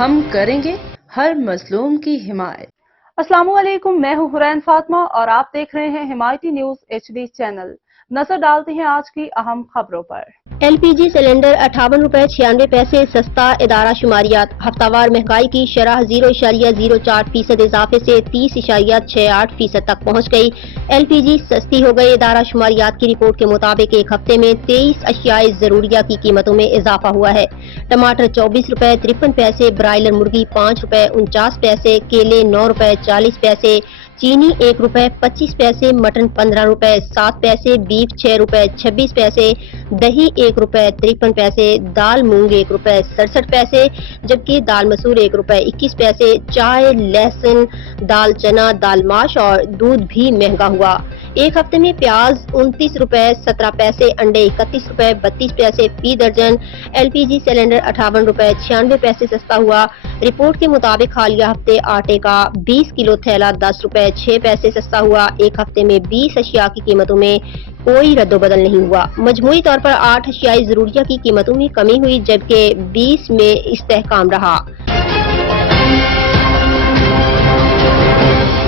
ہم کریں گے ہر مظلوم کی حمایت۔ السلام علیکم، میں ہوں حرین فاطمہ اور آپ دیکھ رہے ہیں حمایتی نیوز HD چینل۔ نظر ڈالتے ہیں آج کی اہم خبروں پر۔ LPG سلنڈر 58.96 سستا، ادارہ شماریات۔ ہفتہ وار مہنگائی کی شرح 0.04% اضافے سے 30.68% تک پہنچ گئی۔ LPG سستی ہو گئی۔ ادارہ شماریات کی رپورٹ کے مطابق ایک ہفتے میں 23 اشیاء ضروریہ کی قیمتوں میں اضافہ ہوا ہے۔ ٹماٹر 24 روپے 53 پیسے، برائلر مرغی 5 روپے 49 پیسے، کیلے 9 روپے 40 پیسے، چینی 1 روپے 25 پیسے، مٹن 15 روپے 7 پیسے، بیف 6 روپے 26 پیسے، دہی 1 روپے 53 پیسے، دال مونگ 1 روپے 67 پیسے، جبکہ دال مسور 1 روپے 21 پیسے، چائے، لہسن، دال چنا، دال ماش اور دودھ بھی مہنگا ہوا۔ ایک ہفتے میں پیاز 29 روپے 17 پیسے، انڈے 31 روپے 32 پیسے فی درجن، LPG سلنڈر 58 روپے 96 پیسے سستا ہوا۔ رپورٹ کے مطابق حالیہ ہفتے آٹے کا 20 کلو تھیلا 10 روپے 6 پیسے سستا ہوا۔ ایک ہفتے میں 20 اشیاء کی قیمتوں میں کوئی رد و بدل نہیں ہوا۔ مجموعی طور پر 8 اشیاء ضروریہ کی قیمتوں میں کمی ہوئی، جبکہ 20 میں استحکام رہا۔